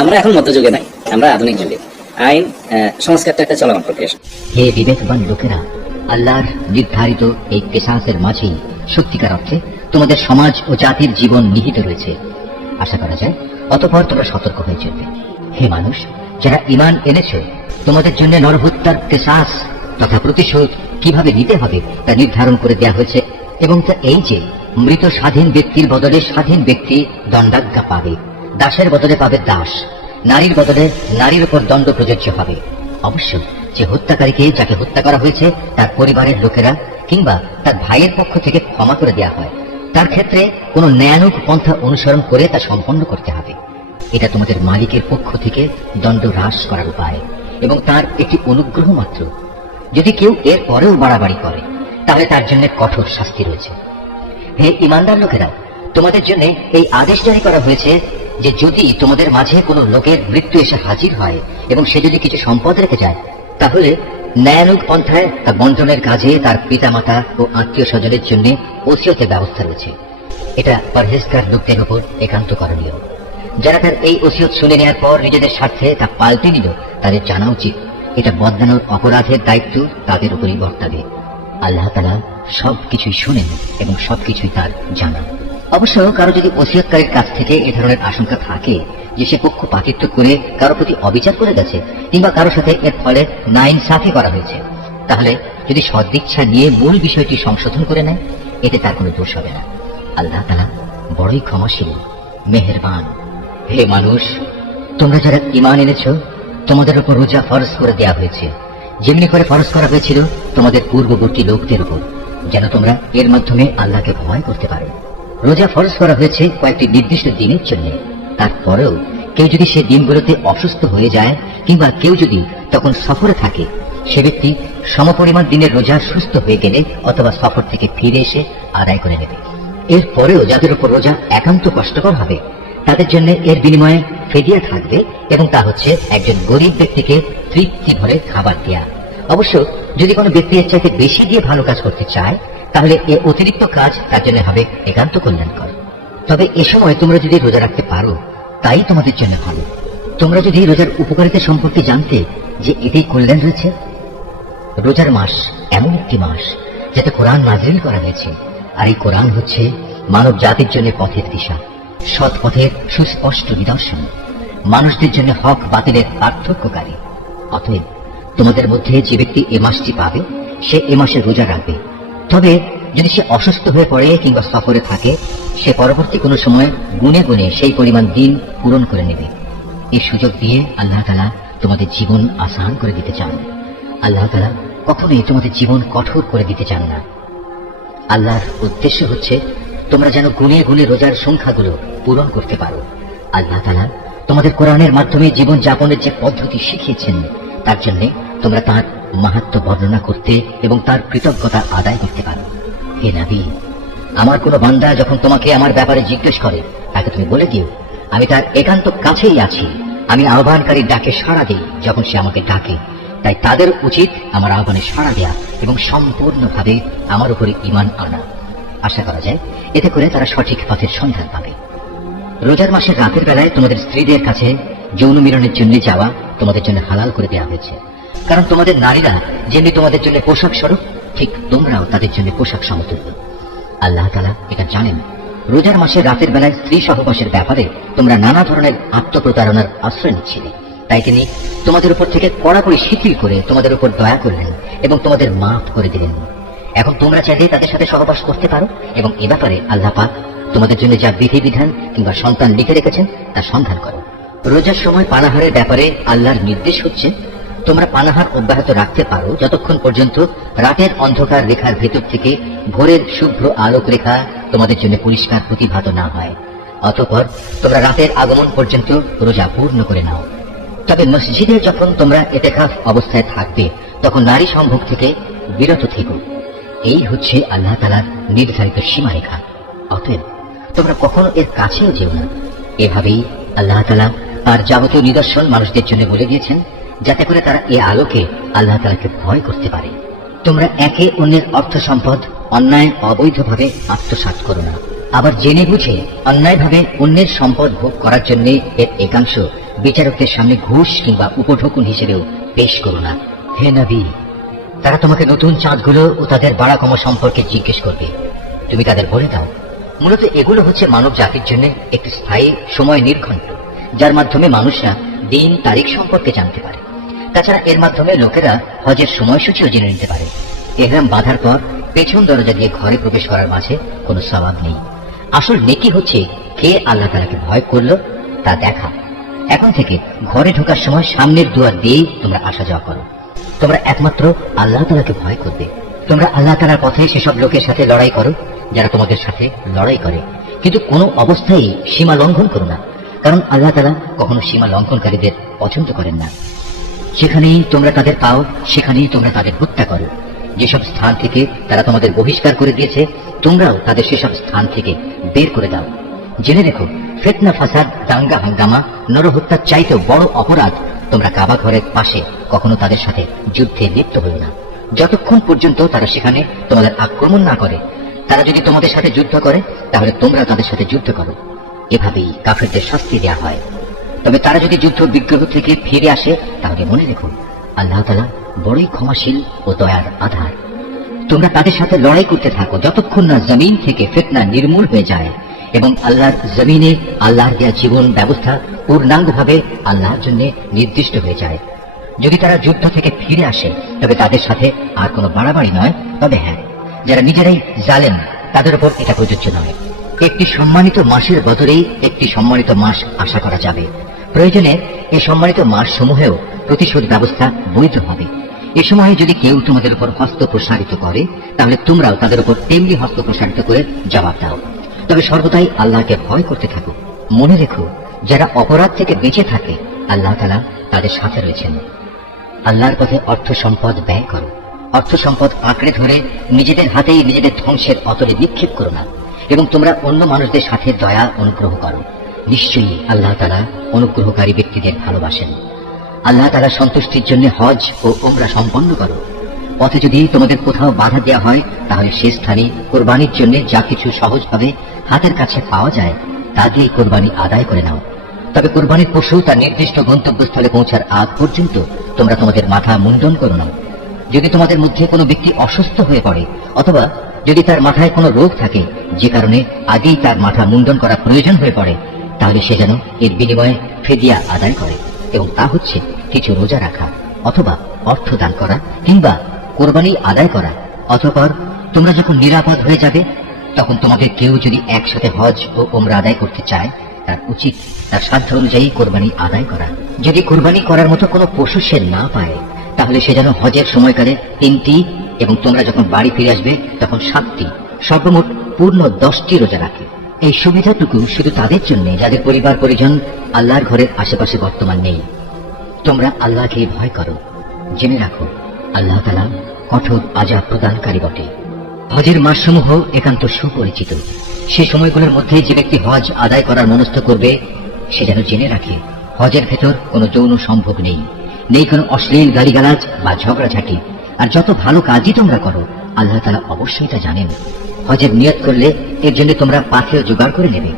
আমরা এখন মধ্যযুগে নাই, আমরা আধুনিক যুগে। আইন সংস্কারটা একটা চলমান প্রক্রিয়া। হে বিবেকবান লোকেরা, আল্লাহর নির্ধারিত এই কেসাসের মাঝেই সত্যিকার অর্থে তোমাদের সমাজ ও জাতির জীবন নিহিত রয়েছে। আশা করা যায় অতঃপর তোমরা সতর্ক হয়ে চলবে। হে মানুষ, যারা ঈমান এনেছ, তোমাদের জন্য নরহত্যার কেসাস তথা প্রতিশোধ কিভাবে নিতে হবে তা নির্ধারণ করে দেওয়া হয়েছে, এবং তা এই যে মৃত স্বাধীন ব্যক্তির বদলে স্বাধীন ব্যক্তি দণ্ডাজ্ঞা পাবে, দাসের বদলে পাবে দাস, নারীর বদলে নারীর উপর দণ্ড প্রযোজ্য হবে। অবশ্য যে হত্যাকারীকে, যাকে হত্যা করা হয়েছে, তার পরিবারের লোকেরা কিংবা তার ভাইয়ের পক্ষ থেকে ক্ষমা করে দেওয়া হয়, তার ক্ষেত্রে কোনো ন্যায়ানুগ পন্থা অনুসরণ করে তা সম্পন্ন করতে হবে। এটা তোমাদের মালিকের পক্ষ থেকে দণ্ড হ্রাস করার উপায় এবং তার একটি অনুগ্রহ মাত্র। যদি কেউ এর পরেও বাড়াবাড়ি করে তাহলে তার জন্য কঠোর শাস্তি রয়েছে। হে ঈমানদার লোকেরা, তোমাদের জন্য এই আদেশ জারি করা হয়েছে যে যদি তোমাদের মাঝে কোনো লোকের মৃত্যু এসে হাজির হয় এবং সে যদি কিছু সম্পদ রেখে যায়, তাহলে ন্যায়ানুগ পন্থায় তা বন্টনের কাজে তার পিতামাতা ও আত্মীয় স্বজনের জন্য ওসিয়তের ব্যবস্থা রয়েছে। এটা পরহেজগার লোকদের উপর একান্ত করণীয়। যারা তার এই ওসিয়ত শুনে নেওয়ার পর নিজেদের স্বার্থে তা পাল্টে নিল, তাদের জানা উচিত এটা বদলানোর অপরাধের দায়িত্ব তাদের উপরই বর্তাবে। আল্লাহ তাআলা সবকিছুই শুনেন এবং সবকিছুই তার জানা। অবশ্য কারো যদি ওসিয়তকারীর কাছ থেকে এ ধরনের আশঙ্কা থাকে যে সে পক্ষপাতিত্ব করে কারো প্রতি অবিচার করে গেছে কিংবা কারো সাথে এর ফলে নাইনসাফি করা হয়েছে, তাহলে যদি সদিচ্ছা নিয়ে মূল বিষয়টি সংশোধন করে নেয়, এতে তার কোনো দোষ হবে না। আল্লাহ তাআলা বড়ই ক্ষমাশীল, মেহেরবান। হে মানুষ, তোমরা যারা ঈমান এনেছ, তোমাদের উপর রোজা ফরজ করে দেওয়া হয়েছে, যেমনি করে ফরজ করা হয়েছিল তোমাদের পূর্ববর্তী লোকদের উপর, যেন তোমরা এর মাধ্যমে আল্লাহকে ভয় করতে পারো। রোজা ফরজ করা হয়েছে কয়েকটি নির্দিষ্ট দিনের জন্য। তারপরেও কেউ যদি সে দিনগুলোতে অসুস্থ হয়ে যায় কিংবা কেউ যদি তখন সফরে থাকে, সে ব্যক্তি সমপরিমাণ দিনের রোজা সুস্থ হয়ে গেলে অথবা সফর থেকে ফিরে এসে আদায় করে নেবে। এরপরেও যাদের উপর রোজা একান্ত কষ্টকর হবে, তাদের জন্য এর বিনিময়ে ফিদিয়া থাকবে, এবং তা হচ্ছে একজন গরিব ব্যক্তিকে তৃপ্তি ভরে খাবার দেয়া। অবশ্য যদি কোনো ব্যক্তি এর চাইতে বেশি দিয়ে ভালো কাজ করতে চায়, তাহলে এ অতিরিক্ত কাজ তার জন্য হবে একান্ত কল্যাণকর। তবে এ সময় তোমরা যদি রোজা রাখতে পারো, তাই তোমাদের জন্য ভালো। তোমরা যদি রোজার উপকারিতা সম্পর্কে জানতে যে এতেই কল্যাণ রয়েছে। রোজার মাস এমন একটি মাস যাতে কোরআন নাযিল করা হয়েছে, আর এই কোরআন হচ্ছে মানব জাতির জন্য পথের দিশা, সৎ পথের সুস্পষ্ট নিদর্শন, মানুষদের জন্য হক বাতিলের পার্থক্যকারী। অতএব তোমাদের মধ্যে যে ব্যক্তি এ মাসটি পাবে, সে এ মাসে রোজা রাখবে। তবে যদি সে অসুস্থ হয়ে পড়ে কিংবা সফরে থাকে, সে পরবর্তী কোনো সময় গুনে গুনে সেই পরিমাণ দিন পূরণ করে নেবে। এই সুযোগ দিয়ে আল্লাহ তাআলা তোমাদের জীবন আসান করে দিতে চান। আল্লাহ তাআলা কখনোই তোমাদের জীবন কঠোর করে দিতে চান না। আল্লাহর উদ্দেশ্য হচ্ছে তোমরা যেন গুনে গুনে রোজার সংখ্যাগুলো পূরণ করতে পারো। আল্লাহ তাআলা তোমাদের কোরআনের মাধ্যমে জীবন যাপনের যে পদ্ধতি শিখিয়েছেন, তার জন্য তোমরা তার মাহাত্ম্য বর্ণনা করতে এবং তার কৃতজ্ঞতা আদায় করতে পারো। হে নবী, আমার কোনো বান্দা যখন তোমাকে আমার ব্যাপারে জিজ্ঞেস করে, তাকে তুমি বলে দিও, আমি তার একান্ত কাছেই আছি। আমি আহ্বানকারীর ডাকে সাড়া দিই যখন সে আমাকে ডাকে। তাই তাদের উচিত আমার আহ্বানে সাড়া দেয়া এবং সম্পূর্ণভাবে আমার উপরে ঈমান আনা। আশা করা যায় এতে করে তারা সঠিক পথের সন্ধান পাবে। রোজার মাসের রাতের বেলায় তোমাদের স্ত্রীদের কাছে যৌন মিলনের জন্য যাওয়া তোমাদের জন্য হালাল করে দেওয়া হয়েছে, কারণ তোমাদের নারীরা যেমনি তোমাদের জন্য পোশাক স্বরূপ, ঠিক তোমরাও তাদের জন্য পোশাক সমতুল্য। আল্লাহ তাআলা এটা জানেন। রোজার মাসের রাতের বেলায় স্ত্রী সহবাসের ব্যাপারে তোমরা নানা ধরনের আত্মপ্রতারণার আশ্রয় নিচ্ছিলে, তাই তিনি তোমাদের উপর থেকে কড়াকড়ি শিথিল করে তোমাদের উপর দয়া করলেন এবং তোমাদের মাফ করে দিলেন। এখন তোমরা চাইলে তাদের সাথে সহবাস করতে পারো, এবং এ ব্যাপারে আল্লাহ পাক তোমাদের জন্য যা বিধিবিধান কিংবা সন্তান লিখে রেখেছেন তা সন্ধান করো। রোজার সময় পানাহারের ব্যাপারে আল্লাহর নির্দেশ হচ্ছে তোমরা পানাহার অব্যাহত রাখতে পারো যতক্ষণ পর্যন্ত রাতের অন্ধকার রেখার ভেতর থেকে ভোরের শুভ্র আলোক রেখা তোমাদের জন্য পরিষ্কার প্রতিভাত না হয়। অতঃপর তোমরা রাতের আগমন পর্যন্ত রোজা পূর্ণ করে নাও। তবে মসজিদে যখন তোমরা ইতিকাফ অবস্থায় থাকবে, তখন নারী সম্ভোগ থেকে বিরত থেকো। এই হচ্ছে আল্লাহ তাআলার নির্ধারিত সীমারেখা। অতএব তোমরা কখনো এর কাছেও যেও না। এভাবেই আল্লাহ তাআলা তার যাবতীয় নিদর্শন মানুষদের জন্য বলে দিয়েছেন, যাতে করে তারা এ আলোকে আল্লাহ তাআলাকে ভয় করতে পারে। তোমরা একে অন্যের অর্থ সম্পদ অন্যায় অবৈধভাবে আত্মসাৎ করো না। আবার জেনে বুঝে অন্যায়ভাবে অন্যের সম্পদ ভোগ করার জন্য এর একাংশ বিচারকদের সামনে ঘুষ কিংবা উপঢৌকন হিসেবেও পেশ করো না। হে নবী, তারা তোমাকে নতুন চাঁদগুলো ও তাদের বাড়া কমা সম্পর্কে জিজ্ঞেস করবে। তুমি তাদের বলে দাও, মূলত এগুলো হচ্ছে মানব জাতির জন্য একটি স্থায়ী সময় নির্ঘণ্ট, যার মাধ্যমে মানুষরা দিন তারিখ সম্পর্কে জানতে পারে। তাছাড়া এর মাধ্যমে লোকেরা হজের সময়সূচিও জেনে নিতে পারে। এহরাম বাঁধার পর পেছন দরজা দিয়ে ঘরে প্রবেশ করার মাঝে কোনো সওয়াব নেই। আসল নেকি হচ্ছে কে আল্লাহ তাআলাকে ভয় করলো তা দেখা। এখন থেকে ঘরে ঢোকার সময় সামনের দুয়ার দিয়েই তোমরা আসা যাওয়া করো। তোমরা একমাত্র আল্লাহ তাআলাকে ভয় করবে। তোমরা আল্লাহ তাআলার পথে সেসব লোকের সাথে লড়াই করো যারা তোমাদের সাথে লড়াই করে, কিন্তু কোনো অবস্থায় সীমা লঙ্ঘন করো না, কারণ আল্লাহ তাআলা কখনো সীমা লঙ্ঘনকারীদের পছন্দ করেন না। যেখানেই তোমরা তাদের পাও সেখানেই তোমরা তাদের হত্যা করো। যেসব স্থান থেকে তারা তোমাদের বহিষ্কার করে দিয়েছে, তোমরাও তাদের সেসব স্থান থেকে বের করে দাও। জেনে রেখো, ফিতনা, ফাসাদ, দাঙ্গা হাঙ্গামা, নরহত্যার চাইতেও বড় অপরাধ তোমরা কাবা ঘরের পাশে কখনো তাদের সাথে যুদ্ধে লিপ্ত হও না, যতক্ষণ পর্যন্ত তারা সেখানে তোমাদের আক্রমণ না করে। তারা যদি তোমাদের সাথে যুদ্ধ করে তাহলে তোমরা তাদের সাথে যুদ্ধ করো। এভাবেই কাফেরদের শাস্তি দেওয়া হয়। তবে তারা যদি যুদ্ধ বিগ্রহ থেকে ফিরে আসে তাহলে মনে রেখো, আল্লাহ তাআলা বড়ই ক্ষমাশীল ও দয়ার আধার। তোমরা তাদের সাথে লড়াই করতে থাকো যতক্ষণ না জমিন থেকে ফিতনা নির্মূল হয়ে যায় এবং আল্লাহর জমিনে আল্লাহর দেয়া জীবন ব্যবস্থা পূর্ণাঙ্গভাবে আল্লাহর জন্য নির্দিষ্ট হয়ে যায়। যদি তারা যুদ্ধ থেকে ফিরে আসে তবে তাদের সাথে আর কোনো বাড়াবাড়ি নয়। তবে হ্যাঁ, যারা নিজেরাই জালেম তাদের উপর এটা প্রযোজ্য নয়। একটি সম্মানিত মাসের বদলেই একটি সম্মানিত মাস আশা করা যাবে। প্রয়োজনে এই সম্মানিত মাস সমূহেও প্রতিশোধ ব্যবস্থা বৈধ হবে। এ সময়ে যদি কেউ তোমাদের উপর হস্ত প্রসারিত করে তাহলে তোমরাও তাদের উপর তেমনি হস্ত প্রসারিত করে জবাব দাও। তবে সর্বদাই আল্লাহকে ভয় করতে থাকো। মনে রেখো, যারা অপরাধ থেকে বেঁচে থাকে আল্লাহ তাআলা তাদের সাথে রয়েছেন। আল্লাহর পথে অর্থ সম্পদ ব্যয় করো। অর্থ সম্পদ আঁকড়ে ধরে নিজেদের হাতেই নিজেদের ধ্বংসের অতলে নিক্ষেপ করো না, এবং তোমরা অন্য মানুষদের সাথে দয়া অনুগ্রহ করো। নিশ্চয়ই আল্লাহ তাআলা অনুগ্রহকারী ব্যক্তিদের ভালোবাসেন। আল্লাহ তাআলা সন্তুষ্টির জন্য হজ ও উমরা সম্পন্ন করো। পথে যদি তোমাদের কোথাও বাধা দেওয়া হয় তাহলে সে স্থানে কোরবানির জন্য যা কিছু সহজভাবে হাতের কাছে পাওয়া যায় তা দিয়ে কোরবানি আদায় করে নাও। তবে কোরবানির পশু তার নির্দিষ্ট গন্তব্যস্থলে পৌঁছার আগ পর্যন্ত তোমরা তোমাদের মাথা মুন্ডন করো না। যদি তোমাদের মধ্যে কোনো ব্যক্তি অসুস্থ হয়ে পড়ে অথবা যদি তার মাথায় কোনো রোগ থাকে যে কারণে আগেই তার মাথা মুন্ডন করা প্রয়োজন হয়ে পড়ে, তাহলে সে যেন এর বিনিময়ে ফিদিয়া আদায় করে, এবং তা হচ্ছে কিছু রোজা রাখা অথবা অর্থ দান করা কিংবা কোরবানি আদায় করা। অতঃপর তোমরা যখন নিরাপদ হয়ে যাবে তখন তোমাদের কেউ যদি একসাথে হজ ও উমরা আদায় করতে চায় তার উচিত তার সাধ্য অনুযায়ী কোরবানি আদায় করা। যদি কোরবানি করার মতো কোনো পশু সে না পায় তাহলে সে যেন হজের সময়কালে 3টি এবং তোমরা যখন বাড়ি ফিরে আসবে তখন 7টি, সর্বমোট পূর্ণ 10টি রোজা রাখে। এই সুবিধাটুকু শুধু তাদের জন্য যাদের পরিবার পরিজন আল্লাহর ঘরের আশেপাশে বর্তমান নেই। তোমরা আল্লাহকে ভয় করো। জেনে রাখো, আল্লাহ তাআলা কঠোর আযাব প্রদানকারী বটে। হজের মাসসমূহ একান্ত সুপরিচিত। সে সময়গুলোর মধ্যে যে ব্যক্তি হজ আদায় করার মনস্থ করবে সে যেন জেনে রাখে, হজের ভেতর কোনো যৌন সম্ভোগ নেই, নেই কোনো অশ্লীল গালিগালাজ বা ঝগড়াঝাটি। আর যত ভালো কাজই তোমরা করো আল্লাহ তাআলা অবশ্যই তা জানেন। হজের নিয়ত করলে এর জন্য তোমরা পাথেয় জোগাড় করে নেবে,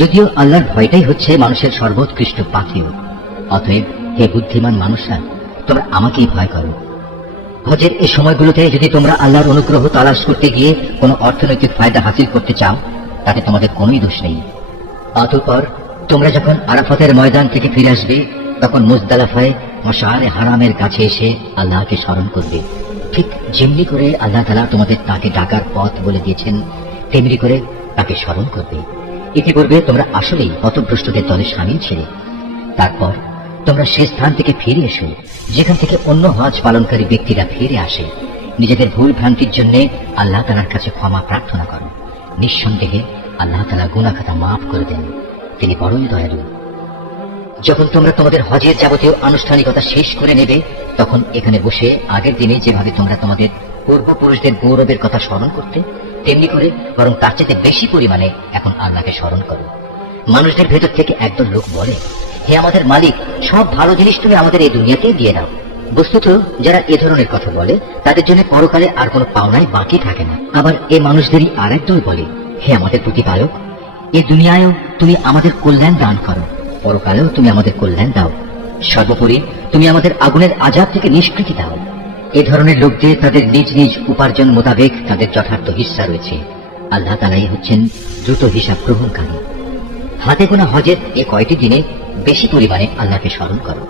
যদিও আল্লাহর ভয়টাই হচ্ছে মানুষের সর্বোৎকৃষ্ট পাথেয়। অতএব হে বুদ্ধিমান মানুষরা, তোমরা আমাকেই ভয় করো। হজের এই সময়গুলোতে যদি তোমরা আল্লাহর অনুগ্রহ তালাশ করতে গিয়ে কোনো অর্থনৈতিক ফায়দা হাসিল করতে চাও তাতে তোমাদের কোনোই দোষ নেই। অতঃপর তোমরা যখন আরাফাতের ময়দান থেকে ফিরে আসবে তখন মুজদালিফায় মশআরে হারামের কাছে এসে আল্লাহকে স্মরণ করবে। ঠিক যেমনি করে আল্লাহ তাআলা তোমাদের তাকে ডাকার পথ বলে দিয়েছেন তেমনি করে তাকে স্মরণ করবে। ইতিপূর্বে তোমরা আসলেই পথভ্রষ্টদের দলে সামিল ছিলে। তারপর তোমরা সে স্থান থেকে ফিরে এসো যেখান থেকে অন্য হজ পালনকারী ব্যক্তিরা ফিরে আসে। নিজেদের ভুল ভ্রান্তির জন্য আল্লাহ তাআলার কাছে ক্ষমা প্রার্থনা করো। নিঃসন্দেহে আল্লাহ তাআলা গুনাহ খাতা মাফ করে দেন, তিনি বড়ই দয়ালু। যখন তোমরা তোমাদের হজের যাবতীয় আনুষ্ঠানিকতা শেষ করে নেবে তখন এখানে বসে আগের দিনে যেভাবে তোমরা তোমাদের পূর্বপুরুষদের গৌরবের কথা স্মরণ করতে তেমনি করে বরং তার চেয়ে বেশি পরিমাণে এখন আল্লাহকে স্মরণ করো। মানুষদের ভেতর থেকে একদল লোক বলে, হে আমাদের মালিক, সব ভালো জিনিস তুমি আমাদের এই দুনিয়াতেই দিয়ে দাও। বস্তুত যারা এ ধরনের কথা বলে তাদের জন্য পরকালে আর কোনো পাওনাই বাকি থাকে না। আবার এই মানুষদেরই আর এক দল বলে, হে আমাদের প্রতিপালক, এ দুনিয়ায়ও তুমি আমাদের কল্যাণ দান করো, পরকালেও তুমি আমাদের কল্যাণ দাও। সর্বোপরি তুমি আমাদের আগুনের আযাব থেকে নিষ্কৃতি দাও। এ ধরনের লোকদের তাদের নিজ নিজ উপার্জন মোতাবেক তাদের যথার্থ হিস্সা রয়েছে। আল্লাহ তাআলাই হচ্ছেন দ্রুত হিসাব গ্রহণকারী। হাতে গোনা হজের এ কয়টি দিনে বেশি পরিমাণে আল্লাহকে স্মরণ করো।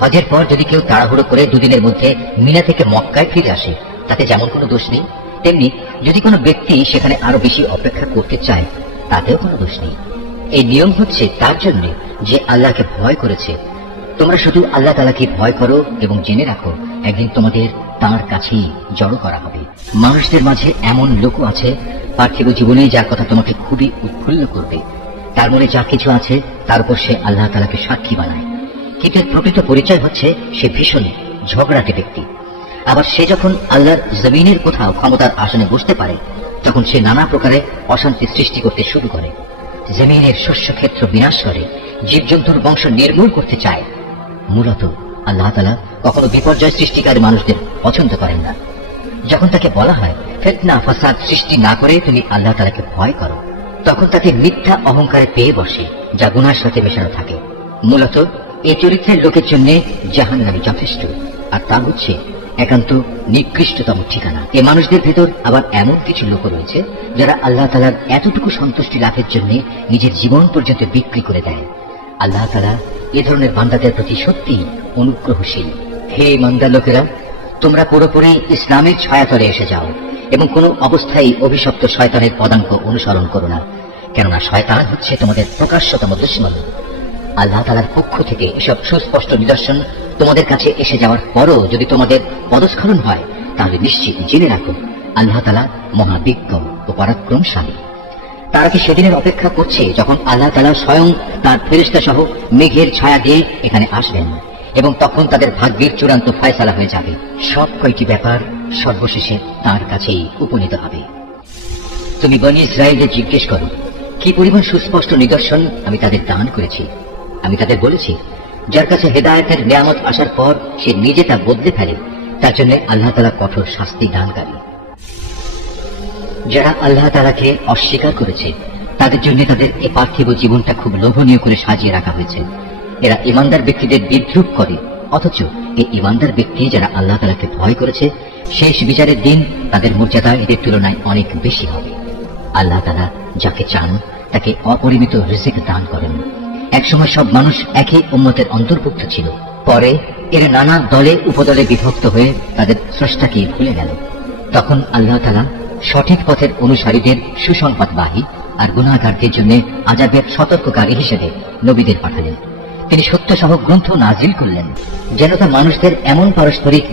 হজের পর যদি কেউ তাড়াহুড়ো করে দুদিনের মধ্যে মিনা থেকে মক্কায় ফিরে আসে, তাতে যেমন কোনো দোষ নেই, তেমনি যদি কোনো ব্যক্তি সেখানে আরো বেশি অপেক্ষা করতে চায়, তাতেও কোনো দোষ নেই। এই নিয়ম হচ্ছে তার জন্য যে আল্লাহকে ভয় করেছে। তোমরা শুধু আল্লাহ তাআলাকে ভয় করো এবং জেনে রাখো একদিন তোমাদের তাঁর কাছেই জড়ো করা হবে। মানুষদের মাঝে এমন লোকও আছে পার্থিব জীবনে যার কথা তোমাকে খুবই উৎফুল্ল করবে। তার মনে যা কিছু আছে তার উপর সে আল্লাহ তাআলাকে সাক্ষী বানায়, কিন্তু এর প্রকৃত পরিচয় হচ্ছে সে ভীষণ ঝগড়াটে ব্যক্তি। আবার সে যখন আল্লাহর জমিনের কোথাও ক্ষমতার আসনে বসতে পারে, তখন সে নানা প্রকারে অশান্তি সৃষ্টি করতে শুরু করে, জমিনের শস্য ক্ষেত্র বিনাশ করে, জীবজন্তুর বংশ নির্মূল করতে চায়। মূলত আল্লাহ তাআলা কখনো বিপর্যয় সৃষ্টিকারী মানুষদের পছন্দ করেন না। যখন তাকে বলা হয় ফিতনা ফাসাদ সৃষ্টি না করে তুমি আল্লাহ তাআলাকে ভয় করো, তখন তাকে মিথ্যা অহংকারে পেয়ে বসে, যা গুনাহের সাথে মেশানো থাকে। মূলত এই চরিত্রের লোকের জন্য জাহান্নামই যথেষ্ট, আর তা হচ্ছে একান্ত নিকৃষ্টতম ঠিকানা। এই মানুষদের ভেতর আবার এমন কিছু লোক রয়েছে যারা আল্লাহ তাআলার এতটুকু সন্তুষ্টি লাভের জন্য নিজের জীবন পর্যন্ত বিক্রি করে দেয়। আল্লাহ তাআলা এ ধরনের বান্দাদের প্রতি সত্যিই অনুগ্রহশীল। হে ইমানদার লোকেরা, তোমরা পুরোপুরি ইসলামের ছায়াতলে এসে যাও এবং কোনো অবস্থায় অভিশপ্ত শয়তানের পদাঙ্ক অনুসরণ করো না, কেননা শয়তান হচ্ছে তোমাদের প্রকাশ্যতম দুশমন। আল্লাহ তাআলার পক্ষ থেকে এসব সুস্পষ্ট নিদর্শন তোমাদের কাছে এসে যাওয়ার পরও যদি তোমাদের পদস্খলন হয়, তাহলে নিশ্চিত জেনে রাখো আল্লাহ তাআলা মহাবিজ্ঞ ও পরাক্রমশালী। তারা কি সেদিনের অপেক্ষা করছে যখন আল্লাহ তাআলা স্বয়ং তার ফেরেশতা সহ মেঘের ছায়া দিয়ে এখানে আসবেন এবং তখন তাদের ভাগ্যের চূড়ান্ত ফয়সালা হয়ে যাবে। সব কয়টি ব্যাপার সর্বশেষে তার কাছেই উপনীত হবে। তুমি বনী ইসরায়েলদের জিজ্ঞেস করো, কি পরিমাণ সুস্পষ্ট নিদর্শন আমি তাদের দান করেছি। আমি তাদের বলেছি, যার কাছে হেদায়েতের নিয়ামত আসার পর সে নিজে তা বদলে ফেলে, তার জন্য আল্লাহ তাআলা কঠোর শাস্তি দানকারী। যারা আল্লাহ তাআলাকে অস্বীকার করেছে, তাদের জন্য তাদের এই পার্থিব জীবনটা খুব লোভনীয় করে সাজিয়ে রাখা হয়েছে। এরা ইমানদার ব্যক্তিদের বিদ্রুপ করে, অথচ এই ইমানদার ব্যক্তি যারা আল্লাহ তাআলাকে ভয় করেছে, শেষ বিচারের দিন তাদের মর্যাদা এদের তুলনায় অনেক বেশি হবে। আল্লাহ তাআলা যাকে চান তাকে অপরিমিত রিজিক দান করেন। একসময় সব মানুষ একই উম্মতের অন্তর্ভুক্ত ছিল, পরে এরা নানা দলে উপদলে বিভক্ত হয়ে তাদের স্রষ্টাকে ভুলে গেল। তখন আল্লাহ তাআলা সঠিক পথের অনুসারীদের সুসংবাদবাহী আর গুনাহগারদের জন্য আযাবের সতর্ককারী হিসেবে নবীদের পাঠালেন। তিনি সত্য সহ গ্রন্থ নাজিল করলেন, যেন তা মানুষদের এমন পারস্পরিক